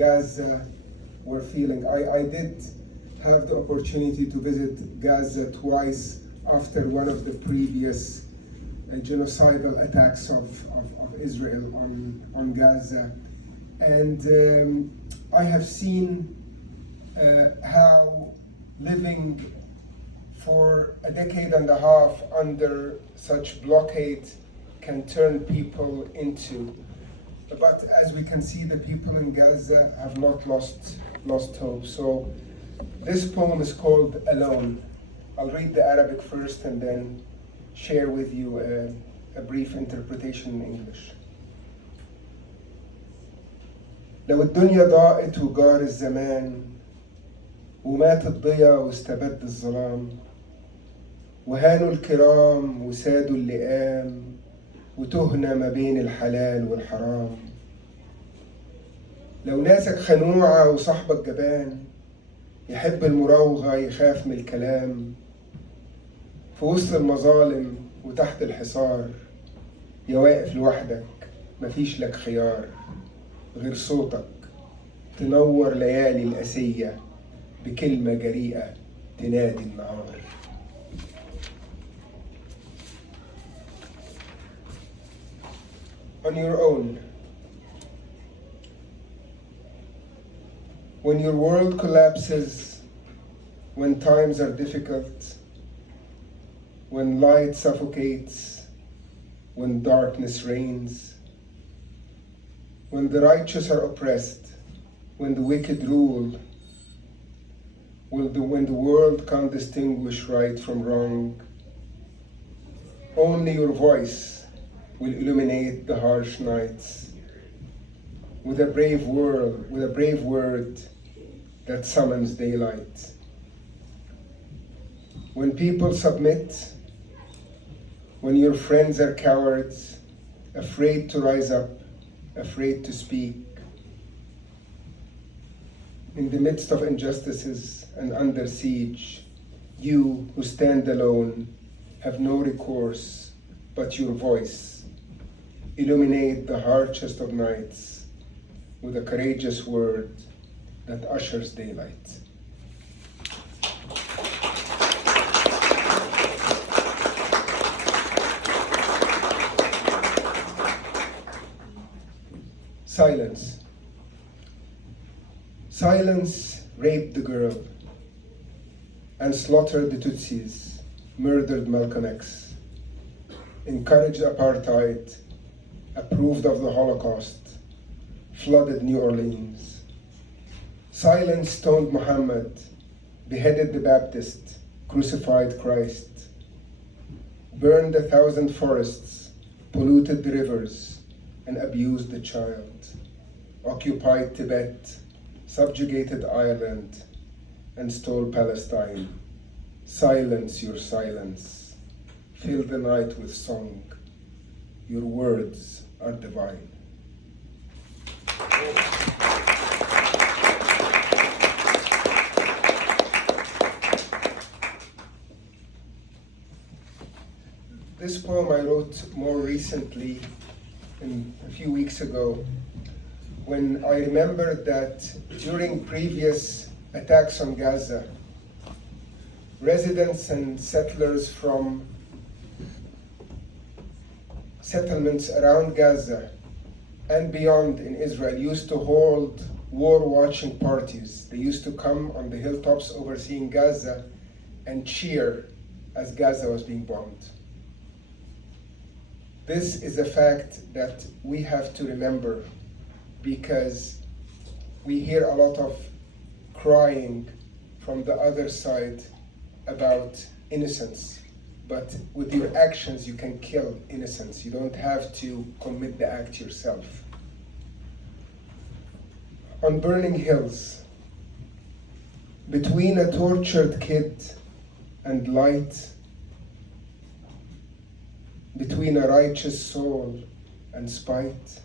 Gaza were feeling. I did have the opportunity to visit Gaza twice after one of the previous genocidal attacks of Israel on Gaza. And I have seen how living for a decade and a half under such blockade can turn people into. But as we can see, the people in Gaza have not lost hope. So this poem is called Alone. I'll read the Arabic first and then share with you a brief interpretation in English. لو الدنيا ضاقت وجار الزمان ومات الضياء واستبد الظلام وهانوا الكرام وسادوا اللئام وتهنا ما بين الحلال والحرام لو ناسك خنوعة وصاحبك جبان يحب المراوغة يخاف من الكلام في وسط المظالم وتحت الحصار يا واقف لوحدك مفيش لك خيار غير صوتك تنور ليالي القاسية بكلمة جريئة تنادي النهار. On your own. When your world collapses, when times are difficult, when light suffocates, when darkness reigns, when the righteous are oppressed, when the wicked rule, when the world can't distinguish right from wrong, only your voice will illuminate the harsh nights with a brave word that summons daylight. When people submit, when your friends are cowards, afraid to rise up, afraid to speak, in the midst of injustices and under siege, you who stand alone have no recourse but your voice. Illuminate the harshest of nights with a courageous word that ushers daylight. Silence. Silence raped the girl and slaughtered the Tutsis, murdered Malcolm X, encouraged apartheid, approved of the Holocaust, flooded New Orleans. Silence stoned Muhammad, beheaded the Baptist, crucified Christ, burned 1,000 forests, polluted the rivers, and abused the child, occupied Tibet, subjugated Ireland, and stole Palestine. Silence your silence. Fill the night with song. Your words are divine. This poem I wrote more recently, a few weeks ago, when I remembered that during previous attacks on Gaza, residents and settlers from settlements around Gaza and beyond in Israel used to hold war-watching parties. They used to come on the hilltops overseeing Gaza and cheer as Gaza was being bombed. This is a fact that we have to remember, because we hear a lot of crying from the other side about innocence. But with your actions, you can kill innocence. You don't have to commit the act yourself. On burning hills, between a tortured kid and light, between a righteous soul and spite,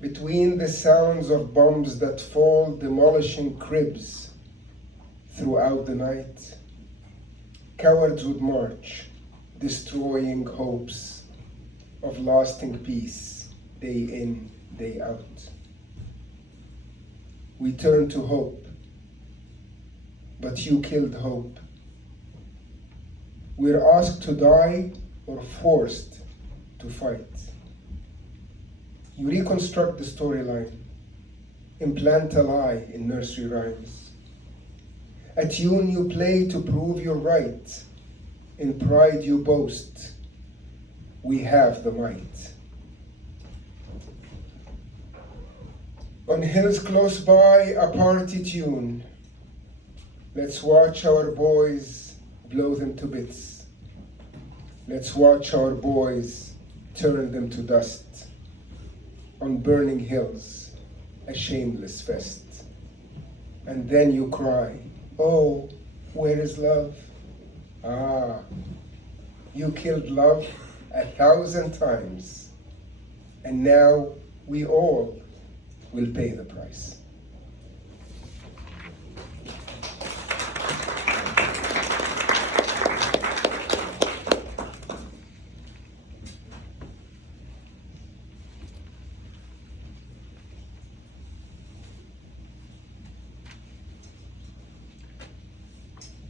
between the sounds of bombs that fall, demolishing cribs throughout the night, cowards would march, destroying hopes of lasting peace, day in, day out. we turn to hope, but you killed hope. We're asked to die or forced to fight. You reconstruct the storyline, implant a lie in nursery rhymes. A tune you play to prove you're right. In pride you boast, we have the might. On hills close by, a party tune. Let's watch our boys blow them to bits. Let's watch our boys turn them to dust. On burning hills, a shameless fest. And then you cry, oh, where is love? Ah, you killed love 1,000 times. And now we all will pay the price.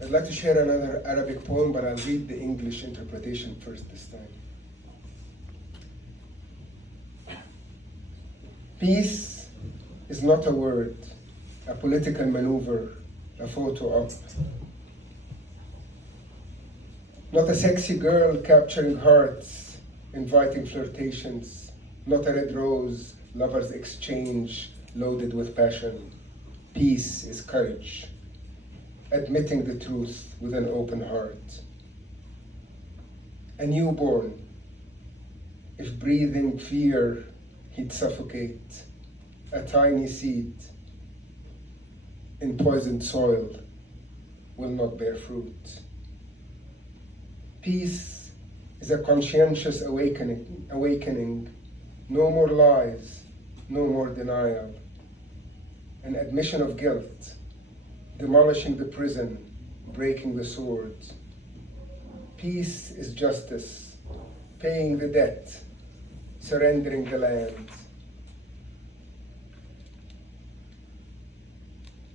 I'd like to share another Arabic poem, but I'll read the English interpretation first this time. Peace is not a word, a political maneuver, a photo op. Not a sexy girl capturing hearts, inviting flirtations. Not a red rose, lovers exchange loaded with passion. Peace is courage, admitting the truth with an open heart. A newborn, if breathing fear, he'd suffocate. A tiny seed in poisoned soil will not bear fruit. Peace is a conscientious awakening. No more lies, no more denial. An admission of guilt, demolishing the prison, breaking the sword. Peace is justice, paying the debt, surrendering the land.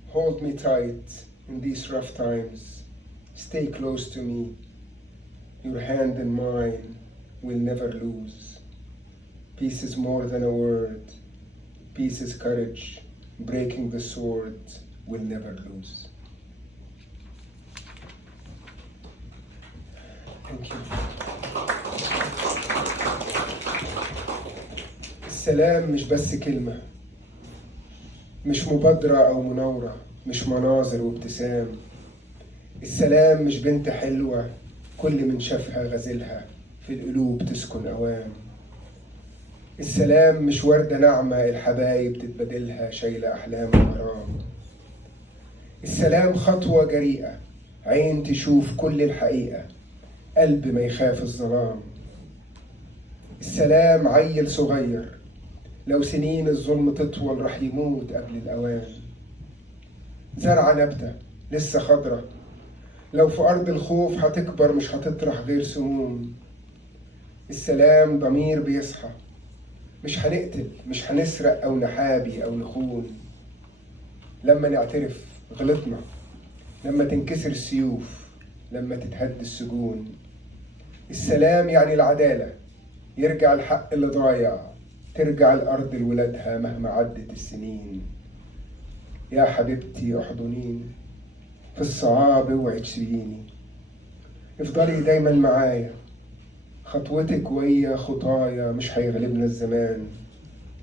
Hold me tight in these rough times. Stay close to me. Your hand in mine will never lose. Peace is more than a word. Peace is courage. Breaking the sword will never lose. Thank you. السلام مش بس كلمة، مش مبادرة أو مناورة، مش مناظر وابتسام. السلام مش بنت حلوة كل من شافها غزلها في القلوب تسكن أوام. السلام مش وردة ناعمة الحبايب تتبادلها شايلة أحلام وغرام. السلام خطوة جريئة، عين تشوف كل الحقيقة، قلب ما يخاف الظلام. السلام عيل صغير لو سنين الظلم تطول رح يموت قبل الأوان. زرعة نبتة لسه خضرة لو في أرض الخوف هتكبر مش هتطرح غير سموم. السلام ضمير بيصحى، مش هنقتل، مش هنسرق أو نحابي أو نخون. لما نعترف غلطنا، لما تنكسر السيوف، لما تتهد السجون. السلام يعني العدالة، يرجع الحق اللي ضايع، ترجع الأرض لولادها مهما عدت السنين. يا حبيبتي احضنيني في الصعاب اوعي تسيبيني. افضلي دايما معايا، خطوتك ويا خطايا مش هيغلبنا الزمان.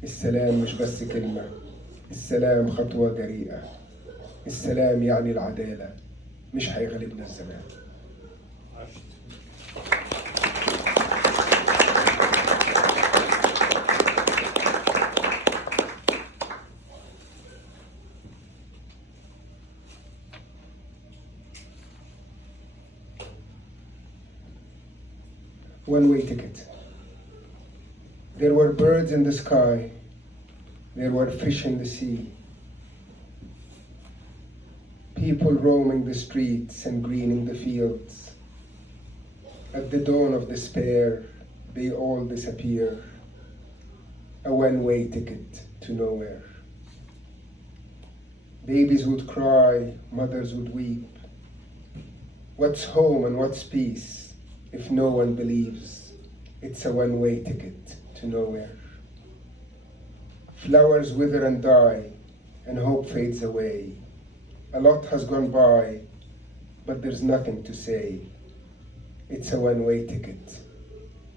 السلام مش بس كلمة، السلام خطوة جريئة. السلام يعني العدالة، مش هيغلبنا الزمان. One-way ticket. There were birds in the sky. There were fish in the sea. People roaming the streets and greening the fields. At the dawn of despair, they all disappear. A one-way ticket to nowhere. Babies would cry, mothers would weep. What's home and what's peace if no one believes it's a one-way ticket to nowhere? Flowers wither and die, and hope fades away. A lot has gone by, but there's nothing to say. It's a one-way ticket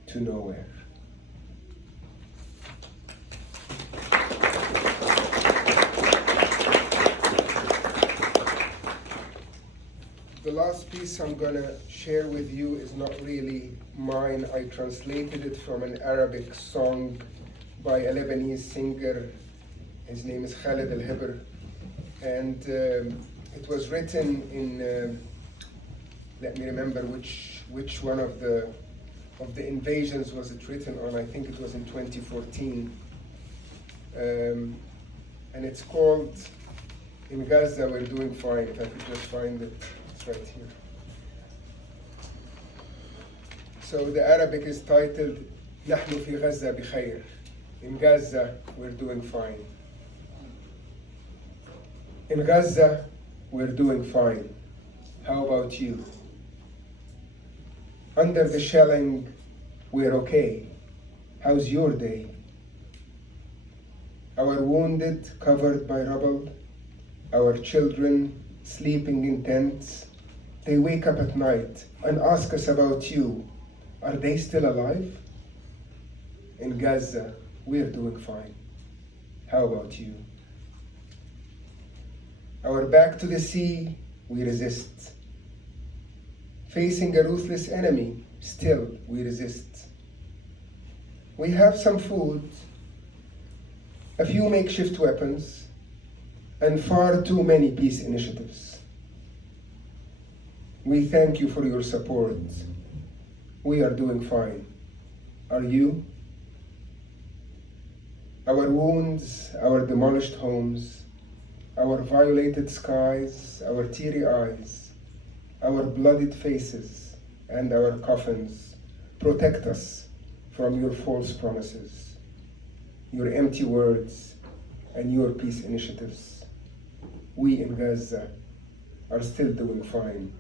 to nowhere. The last piece I'm gonna share with you is not really mine. I translated it from an Arabic song by a Lebanese singer. His name is Khaled Al-Hibr. And it was written in, let me remember which one of the invasions was it written on. I think it was in 2014. And it's called In Gaza We're Doing Fine, if I could just find it. Right here. So the Arabic is titled نحن في غزة بخير. In Gaza we're doing fine. In Gaza we're doing fine. How about you? Under the shelling we're okay. How's your day? Our wounded covered by rubble, our children sleeping in tents. They wake up at night and ask us about you. Are they still alive? In Gaza, we're doing fine. How about you? Our back to the sea, we resist. Facing a ruthless enemy, still we resist. We have some food, a few makeshift weapons, and far too many peace initiatives. We thank you for your support. We are doing fine. Are you? Our wounds, our demolished homes, our violated skies, our teary eyes, our bloodied faces, and our coffins protect us from your false promises, your empty words, and your peace initiatives. We in Gaza are still doing fine.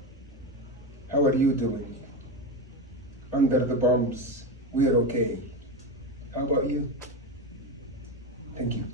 How are you doing? Under the bombs, we are okay. How about you? Thank you.